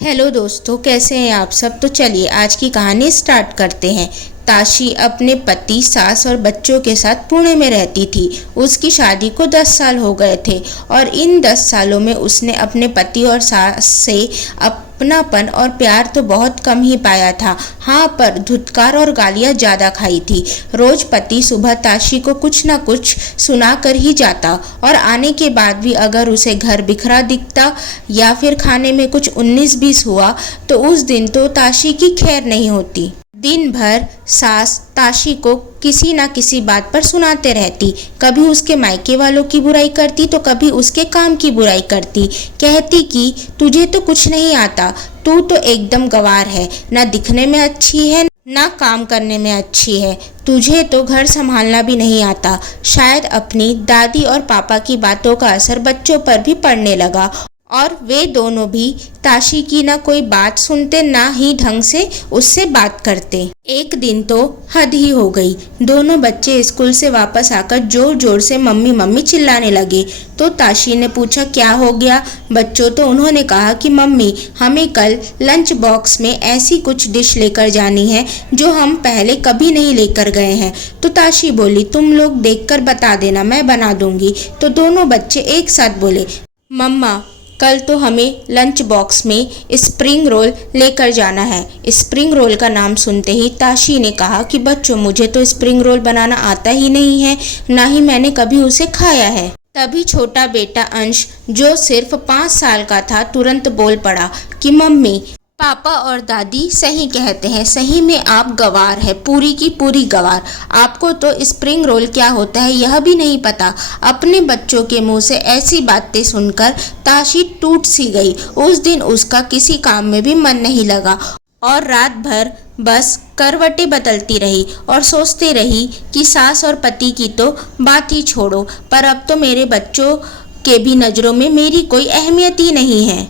Hello दोस्तों, कैसे हैं आप सब। तो चलिए आज की कहानी स्टार्ट करते हैं। ताशी अपने पति, सास और बच्चों के साथ पुणे में रहती थी। उसकी शादी को 10 साल हो गए थे और इन 10 सालों में उसने अपने पति और सास से अपनापन और प्यार तो बहुत कम ही पाया था। हाँ, पर धुतकार और गालियाँ ज़्यादा खाई थी। रोज पति सुबह ताशी को कुछ ना कुछ सुना कर ही जाता और आने के बाद भी अगर उसे घर बिखरा दिखता या फिर खाने में कुछ 19-20 हुआ तो उस दिन तो ताशी की खैर नहीं होती। दिन भर सास ताशी को किसी ना किसी बात पर सुनाते रहती। कभी उसके मायके वालों की बुराई करती तो कभी उसके काम की बुराई करती। कहती कि तुझे तो कुछ नहीं आता, तू तो एकदम गंवार है, ना दिखने में अच्छी है ना काम करने में अच्छी है, तुझे तो घर संभालना भी नहीं आता। शायद अपनी दादी और पापा की बातों का असर बच्चों पर भी पड़ने लगा और वे दोनों भी ताशी की ना कोई बात सुनते ना ही ढंग से उससे बात करते। एक दिन तो हद ही हो गई। दोनों बच्चे स्कूल से वापस आकर जोर जोर से मम्मी मम्मी चिल्लाने लगे। तो ताशी ने पूछा क्या हो गया बच्चों। तो उन्होंने कहा कि मम्मी, हमें कल लंच बॉक्स में ऐसी कुछ डिश लेकर जानी है जो हम पहले कभी नहीं लेकर गए हैं। तो ताशी बोली, तुम लोग देखकर बता देना, मैं बना दूंगी। तो दोनों बच्चे एक साथ बोले, मम्मा कल तो हमें लंच बॉक्स में स्प्रिंग रोल लेकर जाना है। स्प्रिंग रोल का नाम सुनते ही ताशी ने कहा कि बच्चों, मुझे तो स्प्रिंग रोल बनाना आता ही नहीं है, ना ही मैंने कभी उसे खाया है। तभी छोटा बेटा अंश, जो सिर्फ 5 साल का था, तुरंत बोल पड़ा कि मम्मी, पापा और दादी सही कहते हैं, सही में आप गंवार है, पूरी की पूरी गंवार। आपको तो स्प्रिंग रोल क्या होता है यह भी नहीं पता। अपने बच्चों के मुंह से ऐसी बातें सुनकर ताशी टूट सी गई। उस दिन उसका किसी काम में भी मन नहीं लगा और रात भर बस करवटें बदलती रही और सोचती रही कि सास और पति की तो बात ही छोड़ो, पर अब तो मेरे बच्चों के भी नज़रों में मेरी कोई अहमियत ही नहीं है।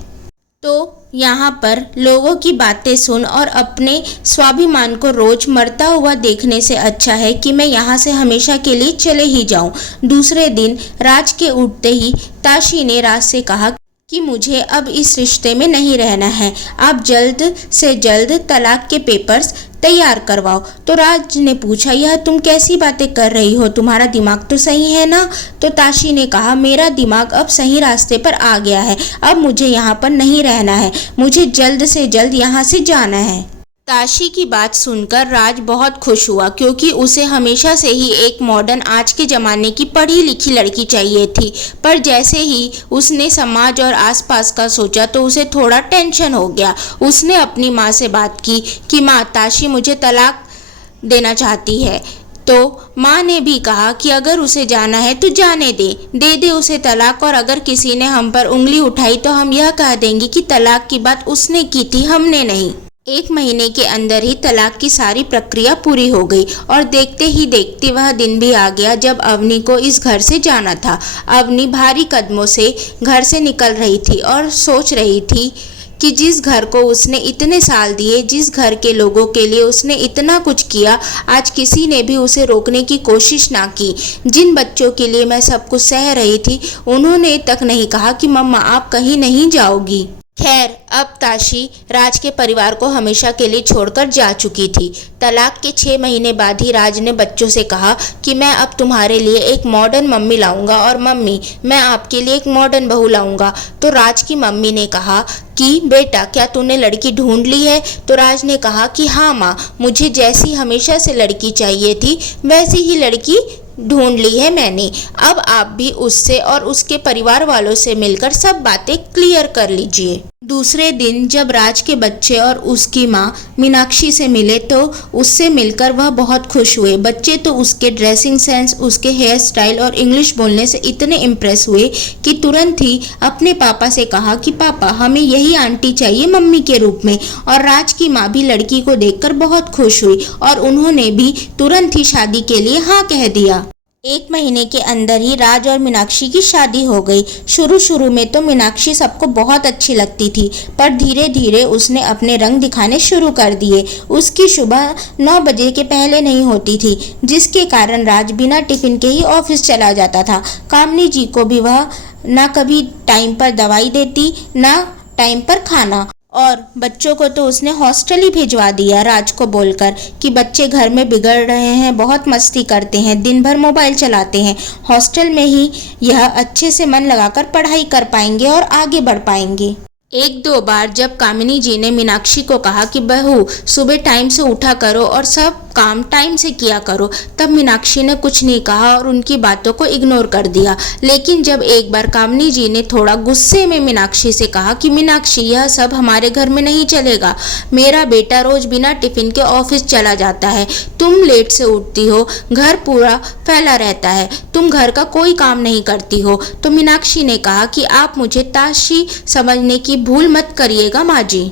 तो यहाँ पर लोगों की बातें सुन और अपने स्वाभिमान को रोज मरता हुआ देखने से अच्छा है कि मैं यहाँ से हमेशा के लिए चले ही जाऊँ। दूसरे दिन राज के उठते ही ताशी ने राज से कहा कि मुझे अब इस रिश्ते में नहीं रहना है, आप जल्द से जल्द तलाक के पेपर्स तैयार करवाओ। तो राज ने पूछा, यह तुम कैसी बातें कर रही हो, तुम्हारा दिमाग तो सही है ना। तो ताशी ने कहा, मेरा दिमाग अब सही रास्ते पर आ गया है, अब मुझे यहाँ पर नहीं रहना है, मुझे जल्द से जल्द यहाँ से जाना है। ताशी की बात सुनकर राज बहुत खुश हुआ क्योंकि उसे हमेशा से ही एक मॉडर्न, आज के ज़माने की पढ़ी लिखी लड़की चाहिए थी। पर जैसे ही उसने समाज और आसपास का सोचा तो उसे थोड़ा टेंशन हो गया। उसने अपनी माँ से बात की कि माँ, ताशी मुझे तलाक देना चाहती है। तो माँ ने भी कहा कि अगर उसे जाना है तो जाने दे उसे तलाक, और अगर किसी ने हम पर उंगली उठाई तो हम यह कह देंगे कि तलाक की बात उसने की थी, हमने नहीं। 1 महीने के अंदर ही तलाक की सारी प्रक्रिया पूरी हो गई और देखते ही देखते वह दिन भी आ गया जब अवनी को इस घर से जाना था। अवनी भारी कदमों से घर से निकल रही थी और सोच रही थी कि जिस घर को उसने इतने साल दिए, जिस घर के लोगों के लिए उसने इतना कुछ किया, आज किसी ने भी उसे रोकने की कोशिश ना की। जिन बच्चों के लिए मैं सब कुछ सह रही थी, उन्होंने तक नहीं कहा कि मम्मा आप कहीं नहीं जाओगी। खैर, अब ताशी राज के परिवार को हमेशा के लिए छोड़कर जा चुकी थी। तलाक के 6 महीने बाद ही राज ने बच्चों से कहा कि मैं अब तुम्हारे लिए एक मॉडर्न मम्मी लाऊंगा और मम्मी, मैं आपके लिए एक मॉडर्न बहू लाऊंगा। तो राज की मम्मी ने कहा कि बेटा, क्या तूने लड़की ढूंढ ली है। तो राज ने कहा कि हाँ माँ, मुझे जैसी हमेशा से लड़की चाहिए थी वैसी ही लड़की ढूंढ ली है मैंने। अब आप भी उससे और उसके परिवार वालों से मिलकर सब बातें क्लियर कर लीजिए। दूसरे दिन जब राज के बच्चे और उसकी माँ मीनाक्षी से मिले तो उससे मिलकर वह बहुत खुश हुए। बच्चे तो उसके ड्रेसिंग सेंस, उसके हेयर स्टाइल और इंग्लिश बोलने से इतने इम्प्रेस हुए कि तुरंत ही अपने पापा से कहा कि पापा, हमें यही आंटी चाहिए मम्मी के रूप में। और राज की माँ भी लड़की को देखकर बहुत खुश हुई और उन्होंने भी तुरंत ही शादी के लिए हाँ कह दिया। 1 महीने के अंदर ही राज और मीनाक्षी की शादी हो गई। शुरू में तो मीनाक्षी सबको बहुत अच्छी लगती थी, पर धीरे धीरे उसने अपने रंग दिखाने शुरू कर दिए। उसकी सुबह 9 बजे के पहले नहीं होती थी, जिसके कारण राज बिना टिफिन के ही ऑफिस चला जाता था। कामनी जी को भी वह ना कभी टाइम पर दवाई देती, ना टाइम पर खाना। और बच्चों को तो उसने हॉस्टल ही भिजवा दिया राज को बोलकर कि बच्चे घर में बिगड़ रहे हैं, बहुत मस्ती करते हैं, दिन भर मोबाइल चलाते हैं, हॉस्टल में ही यह अच्छे से मन लगाकर पढ़ाई कर पाएंगे और आगे बढ़ पाएंगे। एक दो बार जब कामिनी जी ने मीनाक्षी को कहा कि बहू सुबह टाइम से उठा करो और सब काम टाइम से किया करो, तब मीनाक्षी ने कुछ नहीं कहा और उनकी बातों को इग्नोर कर दिया। लेकिन जब एक बार कामिनी जी ने थोड़ा गुस्से में मीनाक्षी से कहा कि मीनाक्षी यह सब हमारे घर में नहीं चलेगा, मेरा बेटा रोज बिना टिफिन के ऑफिस चला जाता है, तुम लेट से उठती हो, घर पूरा फैला रहता है, तुम घर का कोई काम नहीं करती हो, तो मीनाक्षी ने कहा कि आप मुझे ताशी समझने की भूल मत करिएगा माँ जी,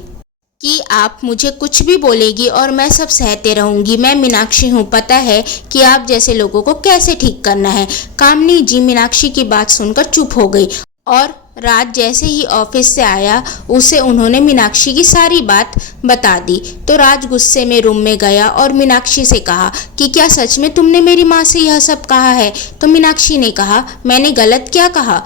कि आप मुझे कुछ भी बोलेगी और मैं सब सहते रहूंगी। मैं मीनाक्षी हूँ, पता है कि आप जैसे लोगों को कैसे ठीक करना है। कामिनी जी मीनाक्षी की बात सुनकर चुप हो गई और राज जैसे ही ऑफिस से आया उसे उन्होंने मीनाक्षी की सारी बात बता दी। तो राज गुस्से में रूम में गया और मीनाक्षी से कहा कि क्या सच में तुमने मेरी माँ से यह सब कहा है? तो मीनाक्षी ने कहा मैंने गलत क्या कहा,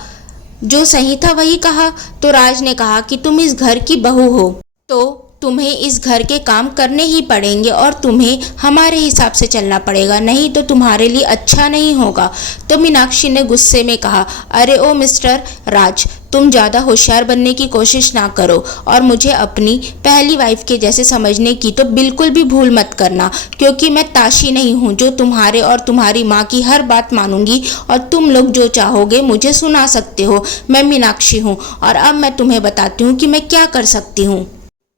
जो सही था वही कहा। तो राज ने कहा कि तुम इस घर की बहू हो तो तुम्हें इस घर के काम करने ही पड़ेंगे और तुम्हें हमारे हिसाब से चलना पड़ेगा, नहीं तो तुम्हारे लिए अच्छा नहीं होगा। तो मीनाक्षी ने गुस्से में कहा अरे ओ मिस्टर राज, तुम ज़्यादा होशियार बनने की कोशिश ना करो और मुझे अपनी पहली वाइफ के जैसे समझने की तो बिल्कुल भी भूल मत करना, क्योंकि मैं ताशी नहीं हूँ जो तुम्हारे और तुम्हारी माँ की हर बात मानूंगी और तुम लोग जो चाहोगे मुझे सुना सकते हो। मैं मीनाक्षी हूँ और अब मैं तुम्हें बताती हूँ कि मैं क्या कर सकती हूँ।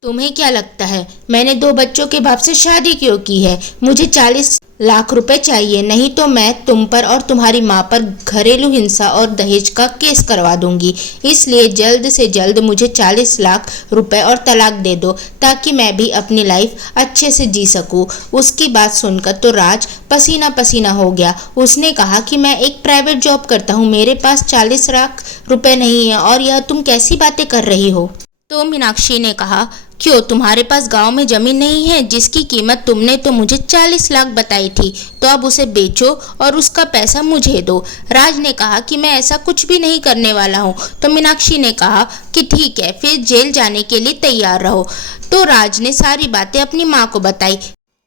तुम्हें क्या लगता है मैंने 2 बच्चों के बाप से शादी क्यों की है? मुझे 40 लाख रुपए चाहिए, नहीं तो मैं तुम पर और तुम्हारी माँ पर घरेलू हिंसा और दहेज का केस करवा दूंगी। इसलिए जल्द से जल्द मुझे 40 लाख रुपए और तलाक दे दो ताकि मैं भी अपनी लाइफ अच्छे से जी सकूं। उसकी बात सुनकर तो राज पसीना पसीना हो गया। उसने कहा कि मैं एक प्राइवेट जॉब करता हूँ, मेरे पास 40 लाख रुपए नहीं है और यह तुम कैसी बातें कर रही हो? तो मीनाक्षी ने कहा क्यों तुम्हारे पास गांव में जमीन नहीं है जिसकी कीमत तुमने तो मुझे 40 लाख बताई थी? तो अब उसे बेचो और उसका पैसा मुझे दो। राज ने कहा कि मैं ऐसा कुछ भी नहीं करने वाला हूँ। तो मीनाक्षी ने कहा कि ठीक है, फिर जेल जाने के लिए तैयार रहो। तो राज ने सारी बातें अपनी माँ को बताई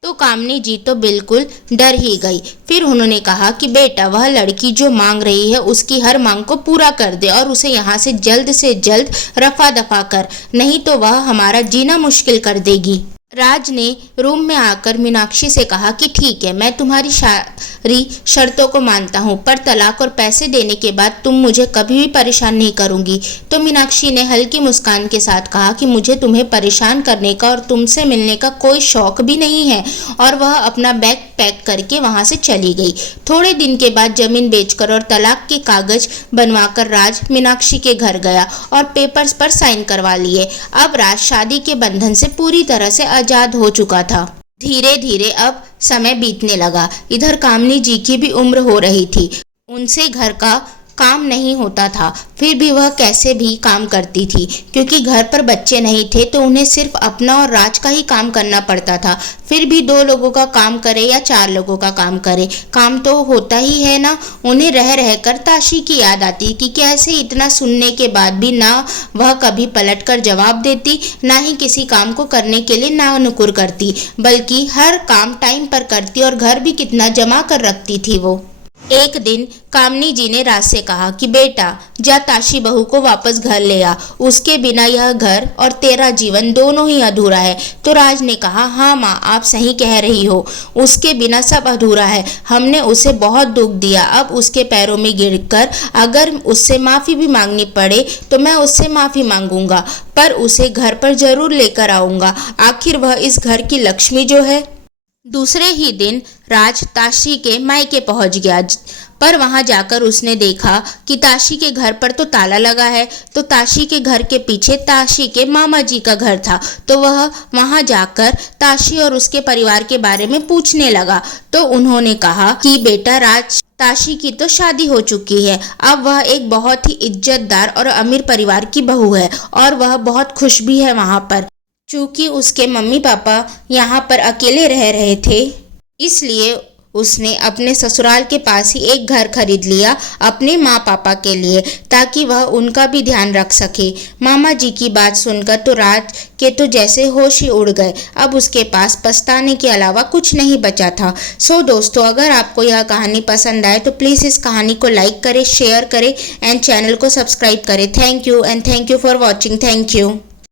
तो कामिनी जी तो बिल्कुल डर ही गई। फिर उन्होंने कहा कि बेटा वह लड़की जो मांग रही है उसकी हर मांग को पूरा कर दे और उसे यहाँ से जल्द रफा दफा कर, नहीं तो वह हमारा जीना मुश्किल कर देगी। राज ने रूम में आकर मीनाक्षी से कहा कि ठीक है, मैं तुम्हारी सारी शर्तों को मानता हूँ, पर तलाक और पैसे देने के बाद तुम मुझे कभी भी परेशान नहीं करूँगी। तो मीनाक्षी ने हल्की मुस्कान के साथ कहा कि मुझे तुम्हें परेशान करने का और तुमसे मिलने का कोई शौक भी नहीं है, और वह अपना बैग पैक करके वहाँ से चली गई। थोड़े दिन के बाद जमीन बेचकर और तलाक के कागज बनवाकर राज मीनाक्षी के घर गया और पेपर्स पर साइन करवा लिए। अब राज शादी के बंधन से पूरी तरह से आजाद हो चुका था। धीरे धीरे अब समय बीतने लगा। इधर कामिनी जी की भी उम्र हो रही थी, उनसे घर का काम नहीं होता था, फिर भी वह कैसे भी काम करती थी क्योंकि घर पर बच्चे नहीं थे तो उन्हें सिर्फ अपना और राज का ही काम करना पड़ता था। फिर भी 2 लोगों का काम करे या 4 लोगों का काम करे, काम तो होता ही है ना। उन्हें रह रहकर ताशी की याद आती कि कैसे इतना सुनने के बाद भी ना वह कभी पलटकर जवाब देती, ना ही किसी काम को करने के लिए ना नुकुर करती, बल्कि हर काम टाइम पर करती और घर भी कितना जमा कर रखती थी वो। एक दिन कामिनी जी ने राज से कहा कि बेटा जा ताशी बहू को वापस घर ले आ, उसके बिना यह घर और तेरा जीवन दोनों ही अधूरा है। तो राज ने कहा हाँ माँ, आप सही कह रही हो, उसके बिना सब अधूरा है। हमने उसे बहुत दुख दिया, अब उसके पैरों में गिरकर अगर उससे माफ़ी भी मांगनी पड़े तो मैं उससे माफ़ी मांगूंगा, पर उसे घर पर जरूर लेकर आऊँगा, आखिर वह इस घर की लक्ष्मी जो है। दूसरे ही दिन राज ताशी के मायके पहुंच गया, पर वहां जाकर उसने देखा कि ताशी के घर पर तो ताला लगा है। तो ताशी के घर के पीछे ताशी के मामा जी का घर था, तो वह वहां जाकर ताशी और उसके परिवार के बारे में पूछने लगा। तो उन्होंने कहा कि बेटा राज, ताशी की तो शादी हो चुकी है, अब वह एक बहुत ही इज्जतदार और अमीर परिवार की बहू है और वह बहुत खुश भी है वहां पर। चूँकि उसके मम्मी पापा यहाँ पर अकेले रह रहे थे, इसलिए उसने अपने ससुराल के पास ही एक घर खरीद लिया अपने माँ पापा के लिए, ताकि वह उनका भी ध्यान रख सके। मामा जी की बात सुनकर तो राज के तो जैसे होश ही उड़ गए। अब उसके पास पछताने के अलावा कुछ नहीं बचा था। सो दोस्तों, अगर आपको यह कहानी पसंद आए तो प्लीज़ इस कहानी को लाइक करें, शेयर करें एंड चैनल को सब्सक्राइब करें। Thank you and thank you for watching. Thank you.